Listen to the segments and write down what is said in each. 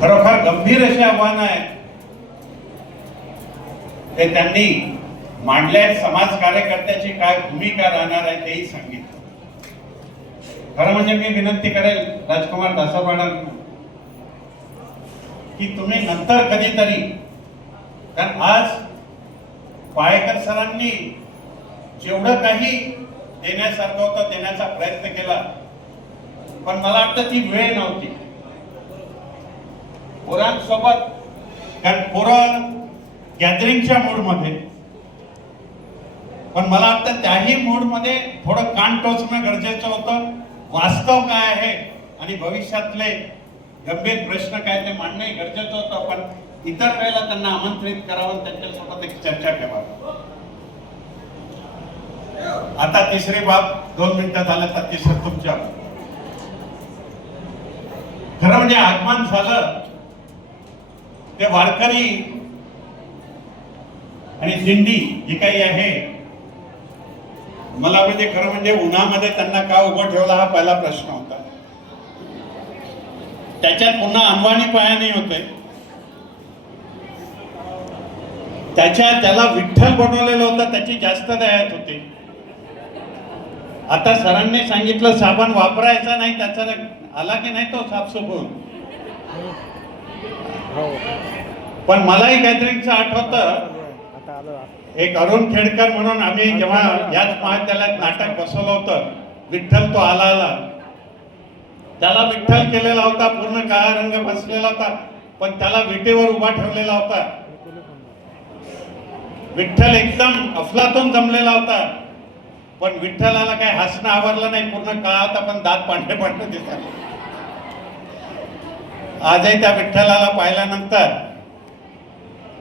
खरोखर गंभीर अशी आव्हानं आहेत. ते त्यांनी मांडले समाज कार्यकर्त्याची काय भूमिका राहणार आहे तेही सांगितलं. खरं म्हणजे मी विनंती करेल राजकुमार दासावाडांना की तुम्ही नंतर कधीतरी कारण आज पायकर सरांनी जेवढं काही देण्यासारखं होतं देण्याचा प्रयत्न केला पण मला वाटतं ती वेळ नव्हती. पोरांसोबत कारण पोरं गॅदरिंगच्या मूडमध्ये पण मला वाटतं त्याही मूडमध्ये थोडं कान टोचणं गरजेचं होतं. वास्तव काय आहे आणि भविष्यातले गंभीर प्रश्न काय ते मांडणे गरजेचं होतं पण इतर वेळेला त्यांना आमंत्रित करावं आणि त्यांच्यासोबत एक चर्चा ठेवावी. आता तिसरी बाब दोन मिनिटं झालं तर तिसरं तुमच्या. खरं म्हणजे आगमन झालं. ते वारकरी आणि दिंडी जी काही आहे. मला म्हणजे खरं म्हणजे उन्हामध्ये त्यांना का उभं ठेवला हा पहिला प्रश्न होता. त्याच्यात पुन्हा अनवाणी पायाने होते त्याच्या त्याला विठ्ठल बनवलेलं होतं त्याची जास्त दयात होती. आता सरांनी सांगितलं साबण वापरायचा नाही त्याचा आला की नाही तो साफसफून? हो. पण मलाही गॅदरिंगचं आठवतं. एक अरुण खेडकर म्हणून आम्ही जेव्हा याच महाविद्यालयात नाटक बसवलं होतं विठ्ठल तो आला आला. त्याला विठ्ठल केलेला होता पूर्ण काळा रंग बसलेला होता पण त्याला विटेवर उभा ठेवलेला होता. विठ्ठल एकदम अफलातून जमलेला होता. पण विठ्ठलाला काही हसणं आवरलं नाही पूर्ण काळा होता पण दात पांढरे पांढरे दिसत. आजही त्या विठ्ठलाला पाहिल्यानंतर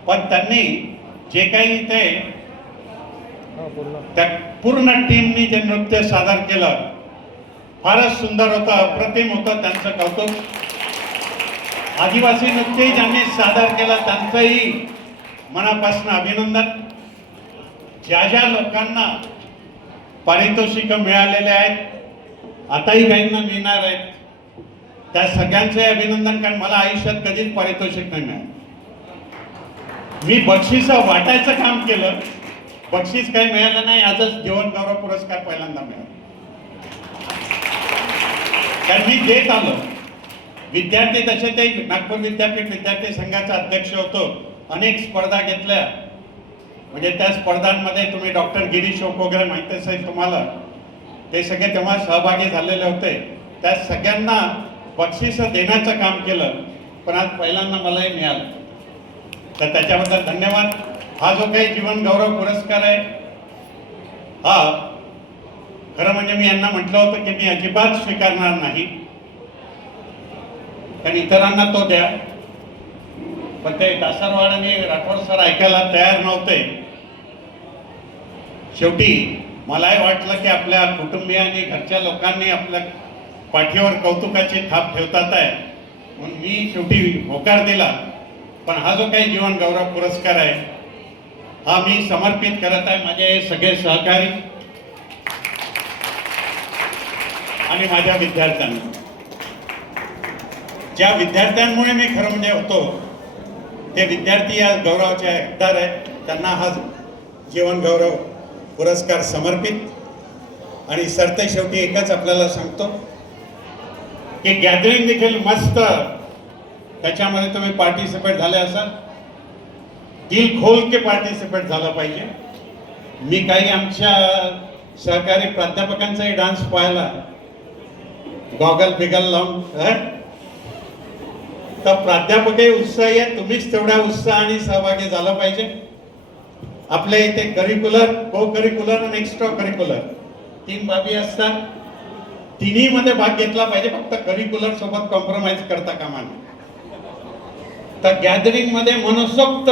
पण त्यांनी जे काही ते पूर्ण. त्या पूर्ण टीमनी जे नृत्य सादर केलं फारच सुंदर होतं अप्रतिम होतं त्यांचं कौतुक. आदिवासी नृत्यही ज्यांनी सादर केलं त्यांचंही मनापासून अभिनंदन. ज्या ज्या लोकांना पारितोषिक मिळालेले आहेत आताही काहींना मिळणार आहेत त्या सगळ्यांचे अभिनंदन कारण मला आयुष्यात कधीच पारितोषिक नाही मिळालं. मी बक्षीस वाटायचं काम केलं. बक्षीस काही मिळालं नाही आजच जीवन गौरव पुरस्कार पहिल्यांदा मिळाला. कारण मी देत आलो. विद्यार्थी तसे ते नागपूर विद्यापीठ विद्यार्थी संघाचा अध्यक्ष होतो. अनेक स्पर्धा घेतल्या. म्हणजे त्या स्पर्धांमध्ये तुम्ही डॉक्टर गिरीश ओक वगैरे माहिती असेल तुम्हाला ते सगळे तेव्हा सहभागी झालेले होते. त्या सगळ्यांना बक्षीस देण्याचं काम केलं. पण आज पहिल्यांदा मलाही मिळालं. तर त्याच्याबद्दल धन्यवाद. हा जो काही जीवन गौरव पुरस्कार आहे हा खरं म्हणजे मी यांना म्हटलं होतं की मी अजिबात स्वीकारणार नाही. कारण इतरांना तो द्या. पण ते दासरवाड आणि राठोड सर ऐकायला तयार नव्हते. शेवटी मलाही वाटलं की आपल्या कुटुंबियांनी घरच्या लोकांनी आपल्या पाठीवर कौतुकाची थाप ठेवतात आहे. म्हणून मी शेवटी होकार दिला. पण हा जो काही जीवन गौरव पुरस्कार आहे हा मी समर्पित करत आहे माझे सगळे सहकारी आणि माझ्या विद्यार्थ्यांना. ज्या विद्यार्थ्यांमुळे मी खरं म्हणजे होतो ते विद्यार्थी या गौरवाचे हकदार आहेत. त्यांना हा जीवन गौरव पुरस्कार समर्पित आणि सरते शेवटी एकच आपल्याला सांगतो की गॅदरिंग देखील मस्त त्याच्यामध्ये तुम्ही पार्टिसिपेट झाले असाल. दिल खोल के पार्टिसिपेट झालं पाहिजे. मी काही आमच्या सहकारी प्राध्यापकांचाही डान्स पाहिला. गॉगल बिगल लावून तर प्राध्यापकही उत्साही आहे तुम्हीच तेवढ्या उत्साह आणि सहभागी झालं पाहिजे. आपल्या इथे करिक्युलर को करिक्युलर आणि एक्स्ट्रा करिक्युलर तीन बाबी असतात. तिन्ही मध्ये भाग घेतला पाहिजे. फक्त करिक्युलर सोबत कॉम्प्रोमाइज करता कामा नये. तर गॅदरिंगमध्ये मनसोक्त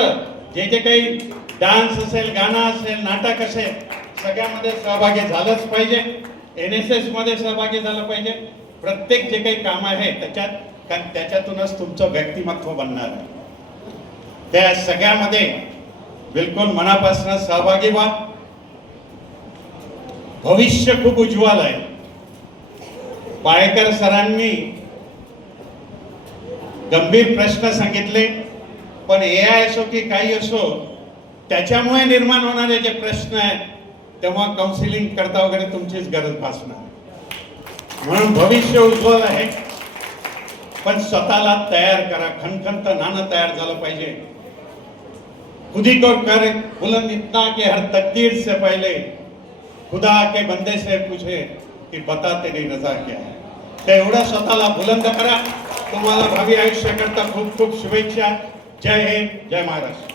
जे जे काही डान्स असेल गाणं असेल नाटक असेल सगळ्यामध्ये सहभागी झालंच पाहिजे. एन एस एसमध्ये सहभागी झालं पाहिजे. प्रत्येक जे काही काम आहे त्याच्यात कारण त्याच्यातूनच तुमचं व्यक्तिमत्व बनणार आहे. त्या सगळ्यामध्ये बिलकुल मनापासून सहभागी व्हा. भविष्य खूप उज्ज्वल आहे. पायकर सरांनी गंभीर प्रश्न सांगितले. पण ए आय असो की काही असो त्याच्यामुळे निर्माण होणारे जे प्रश्न आहेत तेव्हा काउन्सिलिंग करता वगैरे तुमचीच गरज भासणार. म्हणून भविष्य उज्ज्वल आहे. पण स्वतःला तयार करा. खनखनत नाणं तयार झालं पाहिजे. खुदी को कर बुलंद इतना कि हर तकदीर से पहले खुदा के बंदे से पूछे की बता तेरी रजा क्या है? तर एवढा स्वतःला बुलंद करा. तुम्हाला भावी आयुष्याकरता खूप खूप शुभेच्छा. जय हिंद जय महाराष्ट्र.